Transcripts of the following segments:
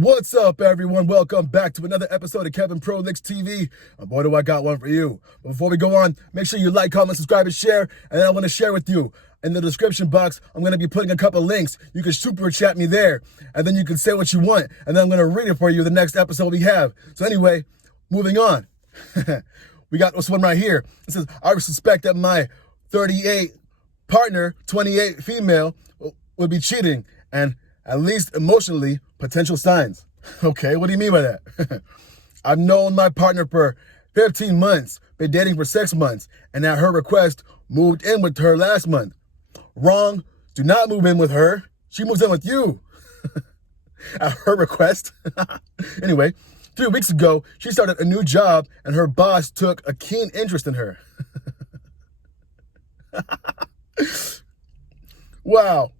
What's up, everyone? Welcome back to another episode of Kevin Pro Licks TV. And boy, do I got one for you. But before we go on, make sure you like, comment, subscribe, and share. And I want to share with you. In the description box, I'm going to be putting a couple links. You can super chat me there. And then you can say what you want. And then I'm going to read it for you the next episode we have. So anyway, moving on. We got this one right here. It says, I suspect that my 38 partner, 28 female, would be cheating. And at least emotionally, potential signs. Okay, what do you mean by that? I've known my partner for 15 months, been dating for 6 months, and at her request, moved in with her last month. Wrong. Do not move in with her. She moves in with you. At her request. Anyway, 3 weeks ago, she started a new job, and her boss took a keen interest in her. Wow.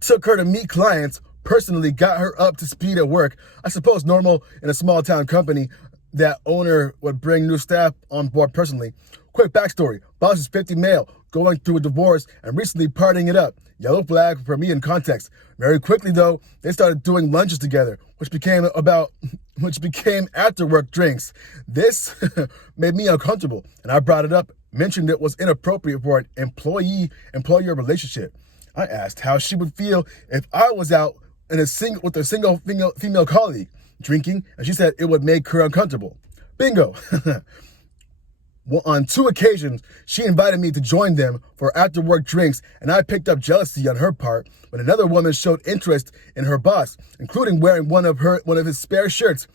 Took her to meet clients, personally got her up to speed at work. I suppose normal in a small town company that owner would bring new staff on board personally. Quick backstory. Boss is 50 male, going through a divorce and recently partying it up. Yellow flag for me in context. Very quickly though, they started doing lunches together, which became after work drinks. This made me uncomfortable and I brought it up, mentioned it was inappropriate for an employee-employer relationship. I asked how she would feel if I was out with a single female colleague drinking, and she said it would make her uncomfortable. Bingo. Well, on 2 occasions, she invited me to join them for after-work drinks, and I picked up jealousy on her part when another woman showed interest in her boss, including wearing one of his spare shirts,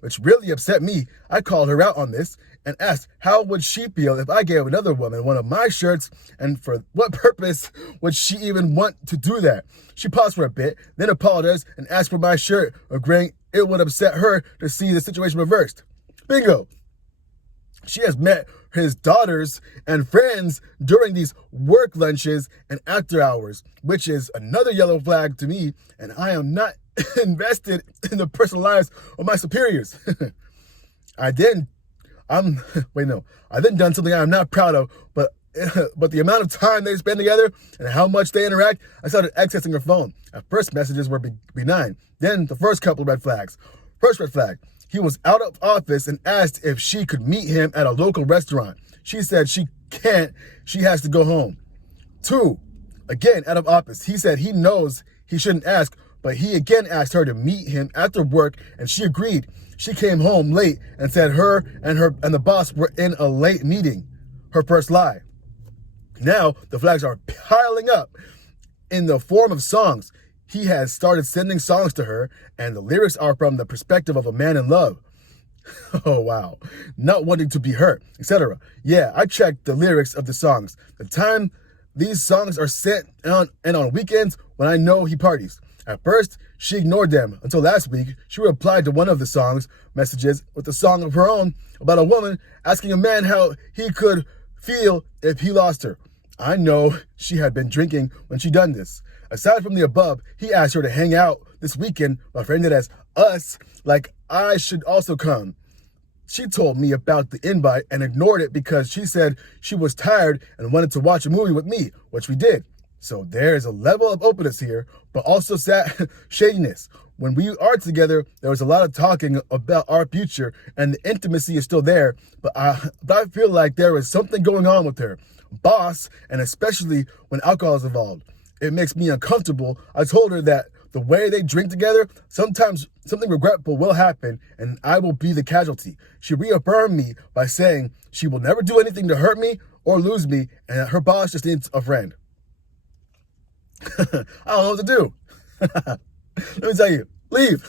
which really upset me. I called her out on this and asked how would she feel if I gave another woman one of my shirts, and for what purpose would she even want to do that? She paused for a bit, then apologized and asked for my shirt, agreeing it would upset her to see the situation reversed. Bingo. She has met his daughters and friends during these work lunches and after hours, which is another yellow flag to me, and I am not invested in the personal lives of my superiors. I then done something I'm not proud of, but the amount of time they spend together and how much they interact, I started accessing her phone. At first, messages were benign. Then the first couple of red flags. First red flag, he was out of office and asked if she could meet him at a local restaurant. She said she can't, she has to go home. 2, again, out of office. He said he knows he shouldn't ask, but he again asked her to meet him after work, and she agreed. She came home late and said her and the boss were in a late meeting. Her first lie. Now the flags are piling up in the form of songs. He has started sending songs to her, and the lyrics are from the perspective of a man in love. Oh, wow. Not wanting to be hurt, etc. Yeah, I checked the lyrics of the songs. The time these songs are sent and on weekends when I know he parties. At first, she ignored them until last week. She replied to one of the song's messages with a song of her own about a woman asking a man how he could feel if he lost her. I know she had been drinking when she done this. Aside from the above, he asked her to hang out this weekend, but framed it as us, like I should also come. She told me about the invite and ignored it because she said she was tired and wanted to watch a movie with me, which we did. So there's a level of openness here, but also shadiness. When we are together, there was a lot of talking about our future, and the intimacy is still there, but I feel like there is something going on with her. Boss, and especially when alcohol is involved. It makes me uncomfortable. I told her that the way they drink together, sometimes something regretful will happen, and I will be the casualty. She reaffirmed me by saying she will never do anything to hurt me or lose me, and her boss just needs a friend. I don't know what to do. Let me tell you, leave.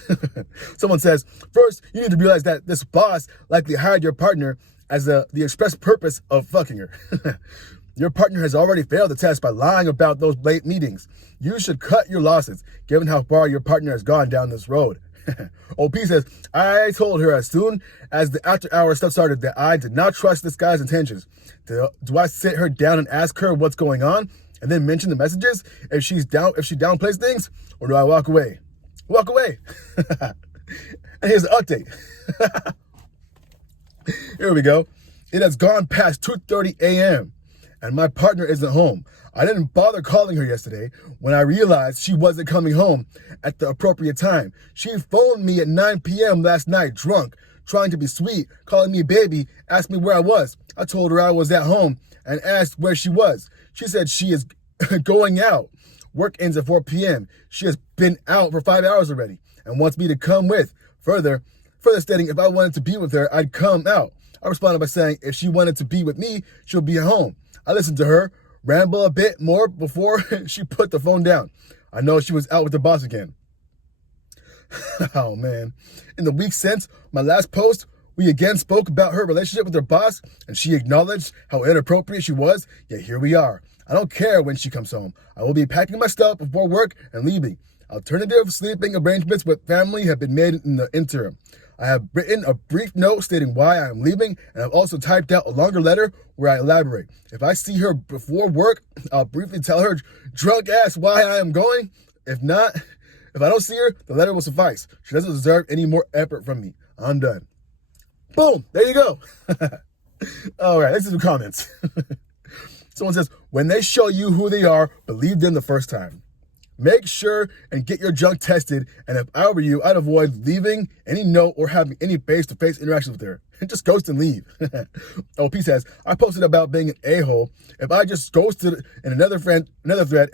Someone says, first, you need to realize that this boss likely hired your partner as the express purpose of fucking her. Your partner has already failed the test by lying about those late meetings. You should cut your losses, given how far your partner has gone down this road. OP says, I told her as soon as the after-hour stuff started that I did not trust this guy's intentions. Do I sit her down and ask her what's going on, and then mention the messages if she downplays things, or do I walk away? Walk away. And here's the update. Here we go. It has gone past 2:30 a.m. and my partner isn't home. I didn't bother calling her yesterday when I realized she wasn't coming home at the appropriate time. She phoned me at 9 p.m. last night, drunk, trying to be sweet, calling me baby, asked me where I was. I told her I was at home and asked where she was. She said she is going out. Work ends at 4 p.m. She has been out for 5 hours already and wants me to come with. Further stating if I wanted to be with her, I'd come out. I responded by saying if she wanted to be with me, she'll be at home. I listened to her ramble a bit more before she put the phone down. I know she was out with the boss again. Oh man. In the week since my last post, we again spoke about her relationship with her boss, and she acknowledged how inappropriate she was, yet here we are. I don't care when she comes home. I will be packing my stuff before work and leaving. Alternative sleeping arrangements with family have been made in the interim. I have written a brief note stating why I am leaving, and I've also typed out a longer letter where I elaborate. If I see her before work, I'll briefly tell her drunk ass why I am going. If I don't see her, the letter will suffice. She doesn't deserve any more effort from me. I'm done. Boom, there you go. All right, let's do some comments. Someone says, when they show you who they are, believe them the first time. Make sure and get your junk tested, and if I were you, I'd avoid leaving any note or having any face-to-face interactions with her. Just ghost and leave. OP says, I posted about being an a-hole. If I just ghosted in another thread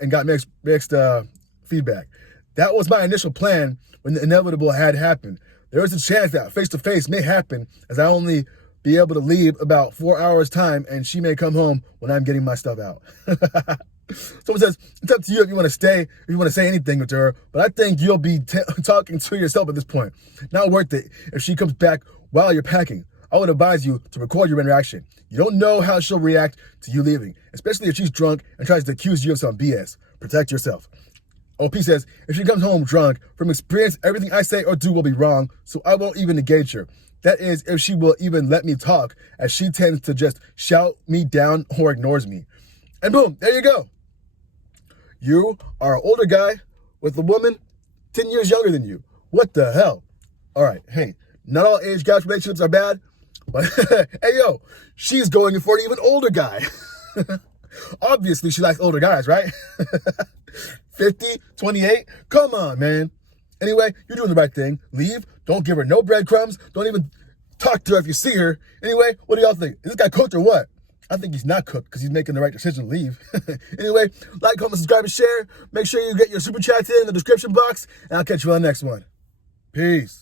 and got mixed feedback. That was my initial plan when the inevitable had happened. There is a chance that face-to-face may happen, as I only be able to leave about 4 hours time, and she may come home when I'm getting my stuff out. Someone says, it's up to you if you want to stay, if you want to say anything to her, but I think you'll be talking to yourself at this point. Not worth it if she comes back while you're packing. I would advise you to record your interaction. You don't know how she'll react to you leaving, especially if she's drunk and tries to accuse you of some BS. Protect yourself. OP says, if she comes home drunk, from experience, everything I say or do will be wrong, so I won't even engage her. That is, if she will even let me talk, as she tends to just shout me down or ignores me. And boom, there you go. You are an older guy with a woman 10 years younger than you. What the hell? All right, hey, not all age gap relationships are bad, but hey, yo, she's going for an even older guy. Obviously, she likes older guys, right? 50, 28, come on, man. Anyway, you're doing the right thing. Leave, don't give her no breadcrumbs, don't even talk to her if you see her. Anyway, what do y'all think? Is this guy cooked or what? I think he's not cooked because he's making the right decision to leave. Anyway, like, comment, subscribe, and share. Make sure you get your super chats in the description box, and I'll catch you on the next one. Peace.